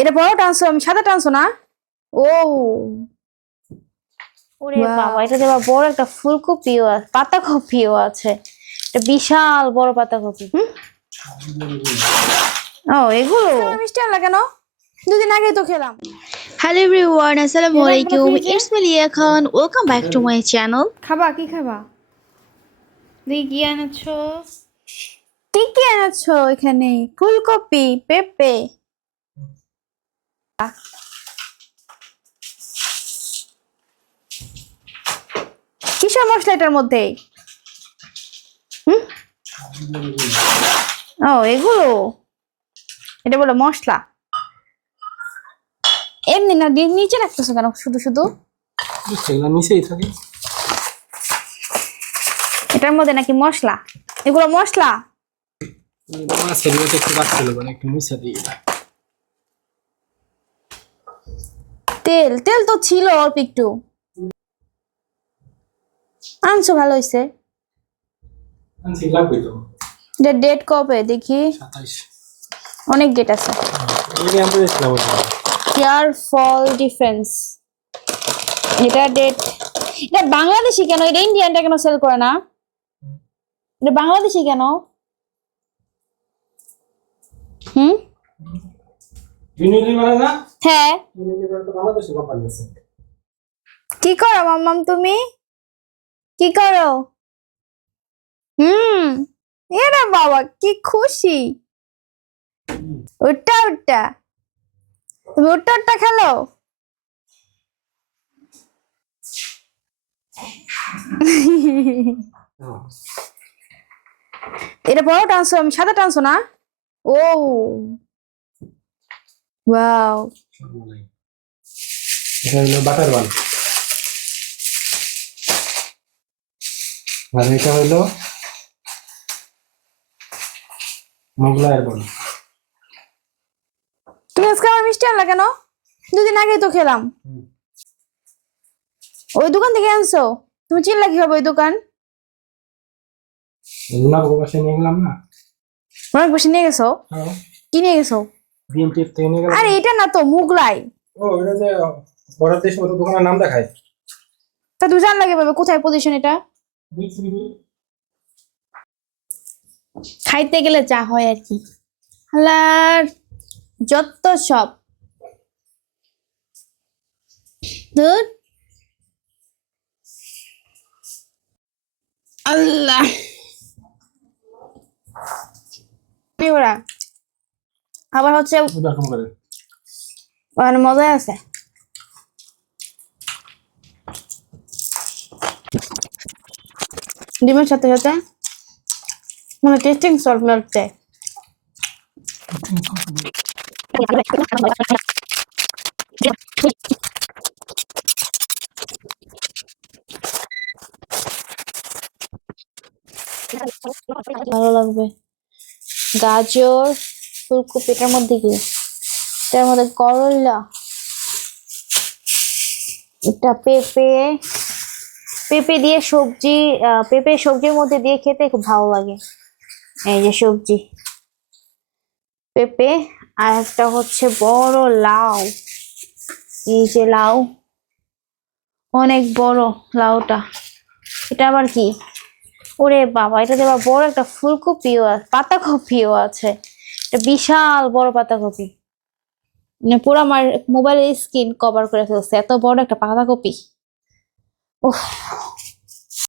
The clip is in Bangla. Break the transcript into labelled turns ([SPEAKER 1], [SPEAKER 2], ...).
[SPEAKER 1] এটা বড় টানছো আমি সাদা টানছো না? ও।
[SPEAKER 2] ওরে বাবা এটা আবার বড় একটা ফুলকপিও আছে পাতাকপিও আছে। এটা বিশাল বড় পাতাকপি।
[SPEAKER 1] ও এগুলো? মিষ্টি আনলা কেন? দুদিন আগে তো খেলাম।
[SPEAKER 3] হ্যালো এভরিওয়ান আসসালামু আলাইকুম। It's me Liya Khan welcome back to my channel
[SPEAKER 1] খাবা কি খাবা?
[SPEAKER 2] দেখি কি এনেছো
[SPEAKER 1] কি কি এনেছো এখানে। ফুলকপি পেঁপে। কিসের মশলা এটার মধ্যে? ও এগুলো? এটা বলে মশলা? এমনি না নিচে রাখতেছো কেন শুধু শুধু?
[SPEAKER 4] সেগুলো নিচেই থাকে।
[SPEAKER 1] এটার মধ্যে নাকি মশলা? এগুলো মশলা?
[SPEAKER 4] একটু মানে একটু দিয়ে
[SPEAKER 1] তেল তেল তো ছিল অল্প একটু। আনছো ভালো
[SPEAKER 4] তো।
[SPEAKER 1] এটা ডেট কবে দেখি। অনেক ডেট আছে। হেয়ার ফল ডিফেন্স এটা ডেট এটা বাংলাদেশি কেন? এটা ইন্ডিয়ানটা কেন সেল করে না? এটা বাংলাদেশি কেন? হুম? হ্যাঁ। কি করো মাম্মাম তুমি? কি করো? হুম। এরে বাবা কি খুশি। ওটা ওটা তুমি ওটা ওটা খেলো। এটা বড় টানছো আমি সাদা টানছো না? ও। ওয়াও।
[SPEAKER 4] এটা হলো বাটার বান আর এটা হলো মোগলাইয়ের বন
[SPEAKER 1] তুমি আজকে আমার মিষ্টি আনলা কেন? দুদিন আগেই তো খেলাম। ওই দোকান থেকে আনছো? তুমি চিনলা কীভাবে ওই দোকান?
[SPEAKER 4] লুনা বাসে নিয়ে গেলাম না।
[SPEAKER 1] অনেক বেশি নিয়ে গেছো?
[SPEAKER 4] হ্যাঁ।
[SPEAKER 1] কি নিয়ে গেছো?
[SPEAKER 4] বিএমটিএফ থেকে নিয়ে গেলাম
[SPEAKER 1] আরে এটা না তো মুগলাই।
[SPEAKER 4] ও এটা যে বড় দেশ মতো দোকানের নাম দেখায়।
[SPEAKER 1] তা তুমি জানলা কীভাবে কোথায় পজিশন এটা? খাইতে গেলে যা হয় আর কি। আল্লাহর যত সব। ধুর। আল্লাহ। আবার হচ্ছে
[SPEAKER 4] করে।
[SPEAKER 1] মজাই আছে। ডিমের সাথে সাথে মানে টেস্টিং সল্ট মেল্ট দেয় ভালো লাগবে। গাজর ফুলকপি এটার মধ্যে কি? এটার মধ্যে করলা, এটা পেঁপে পেঁপে দিয়ে সবজি পেঁপে সবজির মধ্যে দিয়ে খেতে খুব ভালো লাগে। এই যে সবজি, পেঁপে আর একটা হচ্ছে বড় লাউ। এই যে লাউ, অনেক বড় লাউটা। এটা আবার কি? ওরে বাবা এটাতে আবার বড় একটা ফুলকপিও আছে পাতাকপিও আছে। বিশাল বড় পাতাকপি মানে পুরো আমার মোবাইলের স্ক্রিন কভার করে ফেলছে। এত বড় একটা পাতাকপি উফ।